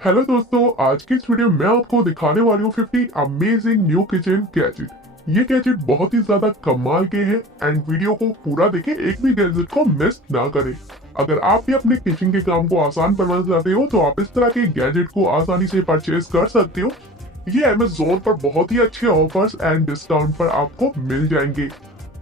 Hello दोस्तों, आज की इस वीडियो में आपको दिखाने वाली हूँ 50 अमेजिंग न्यू किचन गैजेट। ये गैजेट बहुत ही ज्यादा कमाल के हैं एंड वीडियो को पूरा देखें, एक भी गैजेट को मिस ना करें। अगर आप भी अपने किचन के काम को आसान बनवाना चाहते हो तो आप इस तरह के गैजेट को आसानी से परचेज कर सकते हो। ये अमेज़न पर बहुत ही अच्छे ऑफर्स एंड डिस्काउंट पर आपको मिल जाएंगे।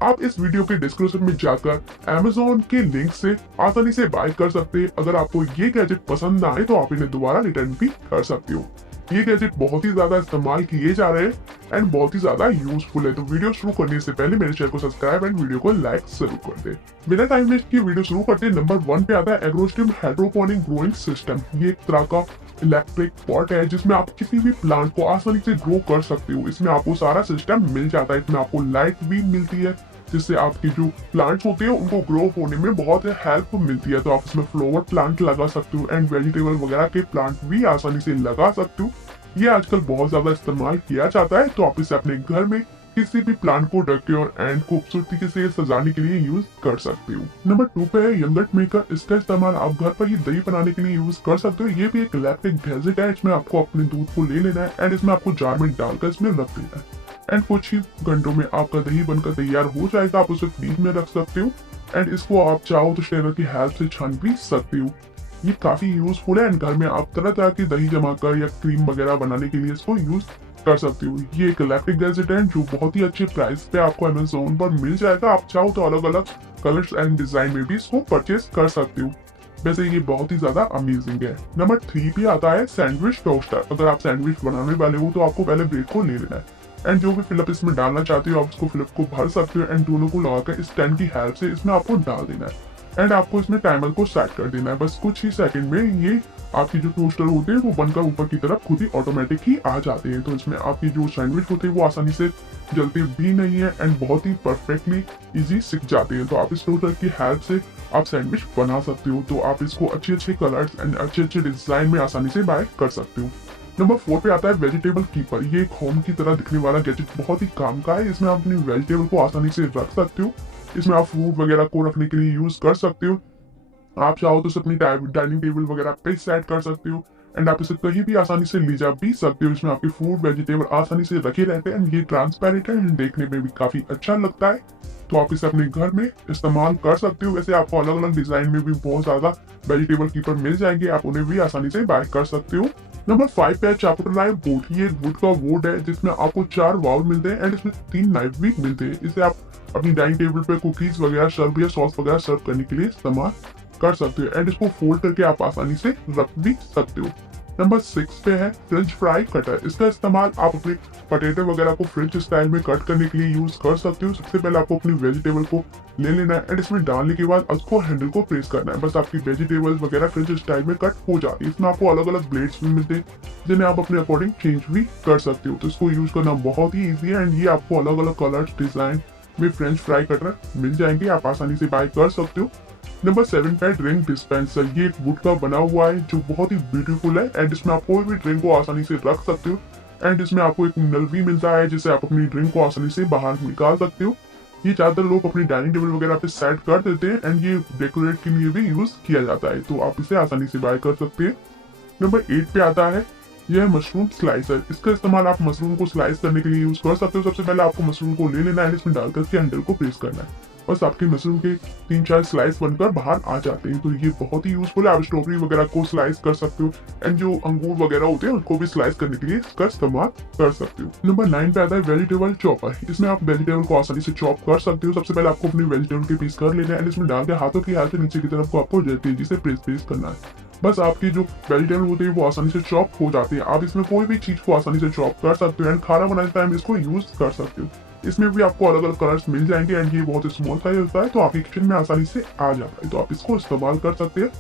आप इस वीडियो के डिस्क्रिप्शन में जाकर अमेज़न के लिंक से आसानी से बाय कर सकते हैं। अगर आपको ये गैजेट पसंद ना आए तो आप इन्हें दोबारा रिटर्न भी कर सकते हो। ये गैजेट बहुत ही ज्यादा इस्तेमाल किए जा रहे हैं एंड बहुत ही ज्यादा यूजफुल है। तो वीडियो शुरू करने से पहले मेरे चैनल को सब्सक्राइब एंड वीडियो को लाइक जरूर कर दे। बिना टाइम वेस्ट किए वीडियो शुरू करते हैं। नंबर 1 पे आता है एग्रोस्टिम हाइड्रोपोनिक ग्रोइंग सिस्टम। ये एक तरह का इलेक्ट्रिक पॉट है जिसमें आप किसी भी प्लांट को आसानी से ग्रो कर सकते हो। इसमें आपको सारा सिस्टम मिल जाता है। इसमें आपको लाइट भी मिलती है जिससे आपके जो प्लांट्स होते हैं उनको ग्रो होने में बहुत हेल्प मिलती है। तो आप इसमें फ्लावर प्लांट लगा सकते हो एंड वेजिटेबल वगैरह के प्लांट भी आसानी से लगा सकते हो। ये आजकल बहुत ज्यादा इस्तेमाल किया जाता है। तो आप इसे अपने घर में किसी भी प्लांट को डेकोर एंड खूबसूरती से सजाने के लिए यूज कर सकते हो। नंबर 2 पे है यंगट मेकर। इसका इस्तेमाल आप घर पर ही दही बनाने के लिए यूज कर सकते हो। ये भी एक इलेक्ट्रिक गैजेट है। इसमें आपको अपने दूध को ले लेना है एंड इसमें आपको जार में डालकर इसमें रख देना है एंड कुछ ही घंटों में आपका दही बनकर तैयार हो जाएगा। आप उसे फ्रीज में रख सकते हो एंड इसको आप चाहो तो स्ट्रेनर की हेल्प से छान भी सकते हो। ये काफी यूजफुल है एंड घर में आप तरह तरह की दही जमा कर या क्रीम वगैरह बनाने के लिए इसको यूज कर सकते हो। ये एक इलेक्ट्रिक गैजेट है जो बहुत ही अच्छे प्राइस पे आपको अमेज़न पर मिल जाएगा। आप चाहो तो अलग अलग कलर्स एंड डिजाइन में भी इसको परचेज कर सकते हो। वैसे ये बहुत ही ज्यादा अमेजिंग है। नंबर 3 पे आता है सैंडविच टोस्टर। अगर आप सैंडविच बनाने वाले हो तो आपको पहले ब्रेड को ले लेना है एंड जो भी फिलअप इसमें डालना चाहते हो आप उसको फिलअप को भर सकते हो एंड दोनों को लगाकर इस स्टैंड की हेल्प से इसमें आपको डाल देना है एंड आपको इसमें टाइमर को सेट कर देना है। बस कुछ ही सेकंड में ये आपकी जो टोस्टर होते हैं वो बनकर ऊपर की तरफ खुद ही ऑटोमेटिक ही आ जाते हैं। तो इसमें आपकी जो सैंडविच होते हैं वो आसानी से जलते भी नहीं है एंड बहुत ही परफेक्टली इजी सिक जाते हैं। तो आप इस टोस्टर की हेल्प से आप सैंडविच बना सकते हो। तो आप इसको अच्छे अच्छे कलर्स एंड अच्छे अच्छे डिजाइन में आसानी से बाय कर सकते हो। नंबर 4 पे आता है वेजिटेबल कीपर। ये एक होम की तरह दिखने वाला गैजेट बहुत ही काम का है। इसमें आप अपनी वेजिटेबल को आसानी से रख सकते हो। इसमें आप फ्रूट वगैरह को रखने के लिए यूज कर सकते हो। आप चाहो तो इसे अपनी डाइनिंग टेबल वगैरह पे सेट कर सकते हो एंड आप इसे कहीं भी आसानी से ले जा भी सकते हो। इसमें आपके फ्रूट वेजिटेबल आसानी से रखे रहते हैं एंड ये ट्रांसपेरेंट है एंड देखने में भी काफी अच्छा लगता है। तो आप इसे अपने घर में इस्तेमाल कर सकते हो। वैसे आपको अलग अलग डिजाइन में भी बहुत ज्यादा वेजिटेबल कीपर मिल जाएंगे। आप उन्हें भी आसानी से बाय कर सकते हो। नंबर 5 पे है चापोटलाइव बोर्ड। ये एक वुड का बोर्ड है जिसमें आपको 4 वाउल मिलते हैं एंड इसमें 3 नाइफ भी मिलते हैं। इसे आप अपनी डाइनिंग टेबल पे कुकीज वगैरह सर्व या सॉस वगैरह सर्व करने के लिए इस्तेमाल कर सकते हो एंड इसको फोल्ड करके आप आसानी से रख भी सकते हो। नंबर 6 पे है फ्रेंच फ्राई कटर। इसका इस्तेमाल आप अपने पटेटो वगैरह को फ्रेंच स्टाइल में कट करने के लिए यूज कर सकते हो। सबसे पहले आपको अपनी वेजिटेबल को ले लेना है एंड इसमें डालने के बाद उसको हैंडल को प्रेस करना है। बस आपकी वेजिटेबल्स वगैरह फ्रेंच स्टाइल में कट हो जाती है। इसमें आपको अलग अलग ब्लेड्स भी मिलते हैं जिन्हें आप अपने अकॉर्डिंग चेंज भी कर सकते हो। तो इसको यूज करना बहुत ही ईजी है एंड ये आपको अलग अलग कलर्स डिजाइन में फ्रेंच फ्राई कटर मिल जाएंगे। आप आसानी से बाय कर सकते हो। नंबर 7 पे ड्रिंक डिस्पेंसर। ये एक वुड का बना हुआ है जो बहुत ही ब्यूटीफुल है एंड इसमें आप कोई भी ड्रिंक को आसानी से रख सकते हो एंड इसमें आपको एक नल भी मिलता है जिससे आप अपनी ड्रिंक को आसानी से बाहर निकाल सकते हो। ये ज्यादातर लोग अपनी डाइनिंग टेबल वगैरह पे सेट कर देते हैं एंड ये डेकोरेट के लिए भी यूज किया जाता है। तो आप इसे आसानी से बाय कर सकते हैं। नंबर 8 पे आता है यह मशरूम स्लाइसर। इसका इस्तेमाल आप मशरूम को स्लाइस करने के लिए यूज कर सकते हो। सबसे पहले आपको मशरूम को ले लेना है इसमें डालकर इसके हैंडल को प्रेस करना है। बस आपके मशरूम के 3-4 स्लाइस बनकर बाहर आ जाते हैं। तो ये बहुत ही यूजफुल है। आप स्ट्रॉबेरी वगैरह को स्लाइस कर सकते हो एंड जो अंगूर वगैरह होते हैं उनको भी स्लाइस करने के लिए इसका इस्तेमाल कर सकते हो। नंबर 9 पे आता है वेजिटेबल चॉपर। इसमें आप वेजिटेबल को आसानी से चॉप कर सकते हो। सबसे पहले आपको अपनी वेजिटेबल के पीस कर लेना है एंड इसमें डाल के हाथों की हेल्प से नीचे की तरफ को आपको तेजी से प्रेस करना है। बस आपकी जो वेजिटेबल होती है वो आसानी से चॉप हो जाती है। आप इसमें कोई भी चीज को आसानी से चॉप कर सकते हो एंड खाना बनाने टाइम इसको यूज कर सकते हो। इसमें भी आपको अलग अलग कलर्स मिल जाएंगे एंड ये बहुत स्मॉल साइज होता है तो आपके किचन में आसानी से आ जाता है। तो आप इसको इस्तेमाल कर सकते हैं।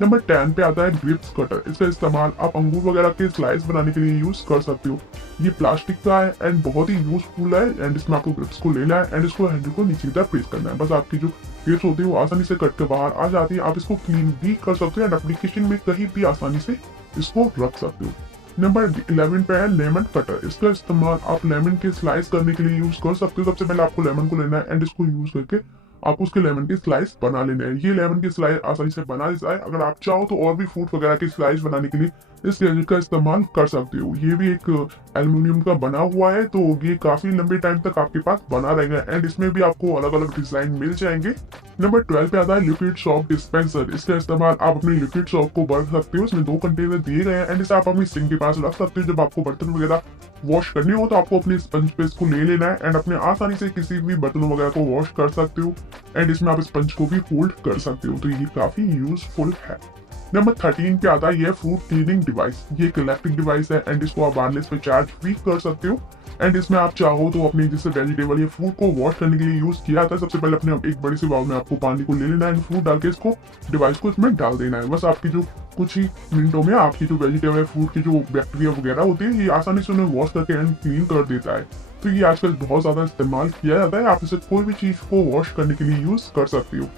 नंबर 10 पे आता है ग्रिप्स कटर। इसका इस्तेमाल आप अंगूर वगैरह के स्लाइस बनाने के लिए यूज कर सकते हो। ये प्लास्टिक का है एंड बहुत ही यूजफुल है एंड इसमें आपको ग्रिप्स को लेना है एंड इसको हैंडल को नीचे की तरफ प्रेस करना है। बस आपकी जो ग्रिप्स होती है वो आसानी से कट के बाहर आ जाती है। आप इसको क्लीन भी कर सकते हो एंड अपनी किचन में कहीं भी आसानी से इसको रख सकते हो। नंबर 11 पे है लेमन कटर। इसका इस्तेमाल आप लेमन के स्लाइस करने के लिए यूज कर सकते हो। सबसे पहले आपको लेमन को लेना है एंड इसको यूज करके आपको उसके लेमन की स्लाइस बना लेना है। ये लेमन की स्लाइस आसानी से बना जाए। अगर आप चाहो तो और भी फ्रूट वगैरह की स्लाइस बनाने के लिए इस गैजेट का इस्तेमाल कर सकते हो। ये भी एक एल्युमिनियम का बना हुआ है, तो ये काफी लंबे टाइम तक आपके पास बना रहेगा एंड इसमें भी आपको अलग अलग डिजाइन मिल जाएंगे। नंबर 12 पे आता है लिक्विड सॉप डिस्पेंसर। इसका इस्तेमाल आप अपनी लिक्विड सॉप को भर सकते हो। इसमें 2 कंटेनर दिए गए हैं एंड इसे आप अपनी सिंक के पास रख सकते हो। जब आपको बर्तन वगैरह वॉश करने हो तो आपको अपनी स्पंज पे इसको ले लेना है एंड अपने आसानी से किसी भी बर्तनों वगैरह को वॉश कर सकते हो एंड इसमें आप स्पंज को भी होल्ड कर सकते हो, तो ये काफी यूजफुल है। नंबर 13 पे आता है ये फ्रूट क्लीनिंग डिवाइस। ये एक इलेक्ट्रिक डिवाइस है एंड इसको आप वायरलेस पे चार्ज भी कर सकते हो एंड इसमें आप चाहो तो अपने जैसे वेजिटेबल या फ्रूट को वॉश करने के लिए यूज किया था। सबसे पहले अपने एक बड़ी सी बाउल में आपको पानी को ले लेना है, फ्रूट डाल के इसको डिवाइस को इसमें डाल देना है। बस आपकी जो कुछ ही मिनटों में आपकी जो वेजिटेबल या फ्रूट की जो बैक्टीरिया वगैरह होती है ये आसानी से उन्हें वॉश करके एंड क्लीन कर देता है। तो ये आजकल बहुत ज्यादा इस्तेमाल किया जाता है। आप इसे कोई भी चीज को वॉश करने के लिए यूज कर सकते हो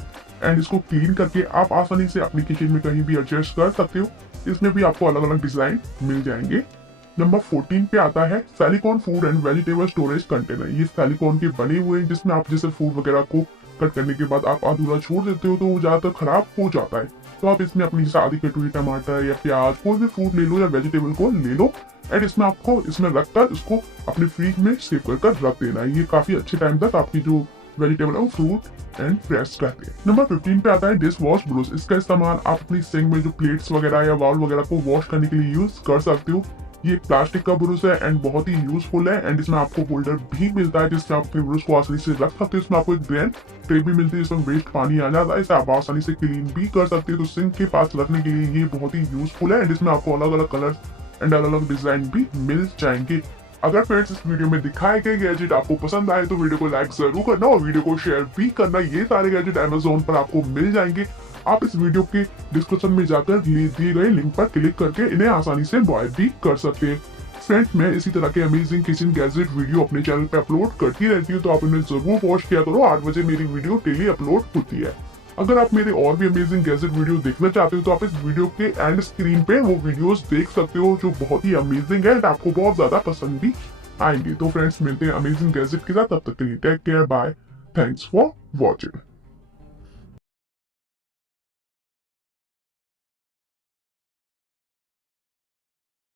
एंड इसको क्लीन करके आप आसानी से अपनी किचन में कहीं भी एडजस्ट कर सकते हो। इसमें भी आपको अलग अलग डिजाइन मिल जाएंगे। नंबर 14 पे आता है silicon food and vegetable storage container. ये सिलिकॉन के बने हुए हैं जिसमें आप जैसे फूड वगैरह को कट करने के बाद आप अधूरा छोड़ देते हो तो वो ज्यादातर खराब हो जाता है। तो आप इसमें अपनी जैसे आधी कटोरी टमाटर या प्याज कोई भी फूड ले लो या वेजिटेबल को ले लो एंड इसमें आपको इसमें रखकर इसको अपने फ्रिज में सेव कर रख देना है। ये काफी अच्छे टाइम तक आपकी जो वेजिटेबल और फ्रूट एंड फ्रेश रहते हैं। नंबर 15 पे आता है डिश वॉश ब्रश। इसका इस्तेमाल आप अपनी सिंक में जो प्लेट्स वगैरह या बाउल वगैरह को वॉश करने के लिए यूज कर सकते हो। ये एक प्लास्टिक का ब्रश है एंड बहुत ही यूजफुल है एंड इसमें आपको होल्डर भी मिलता है जिससे आप अपने ब्रश को आसानी से रख सकते हो। इसमें आपको एक ग्रैंड ट्रे भी मिलती है जिसमें वेस्ट पानी आ जाता है, इसे आप आसानी से क्लीन भी कर सकते हो। तो सिंक के पास रखने के लिए ये बहुत ही यूजफुल है एंड इसमें आपको अलग अलग कलर एंड अलग अलग डिजाइन भी मिल जाएंगे। अगर फ्रेंड्स इस वीडियो में दिखाए गए गैजेट आपको पसंद आए तो वीडियो को लाइक जरूर करना और वीडियो को शेयर भी करना। ये सारे गैजेट अमेज़न पर आपको मिल जाएंगे। आप इस वीडियो के डिस्क्रिप्शन में जाकर दिए गए लिंक पर क्लिक करके इन्हें आसानी से बाय भी कर सकते हैं। फ्रेंड्स मैं इसी तरह के अमेजिंग किचन गैजेट वीडियो अपने चैनल पे अपलोड करती रहती हूँ, तो आप इन्हें जरूर वॉच किया करो। 8 बजे मेरी वीडियो डेली अपलोड होती है। अगर आप मेरे और भी अमेजिंग गैजेट वीडियो देखना चाहते हो तो आप इस वीडियो के एंड स्क्रीन पे वो वीडियोस देख सकते हो जो बहुत ही अमेजिंग है एंड आपको बहुत ज्यादा पसंद भी आएंगे। तो फ्रेंड्स मिलते हैं अमेजिंग गैजेट के साथ, तब तक के लिए take care, bye, thanks for watching.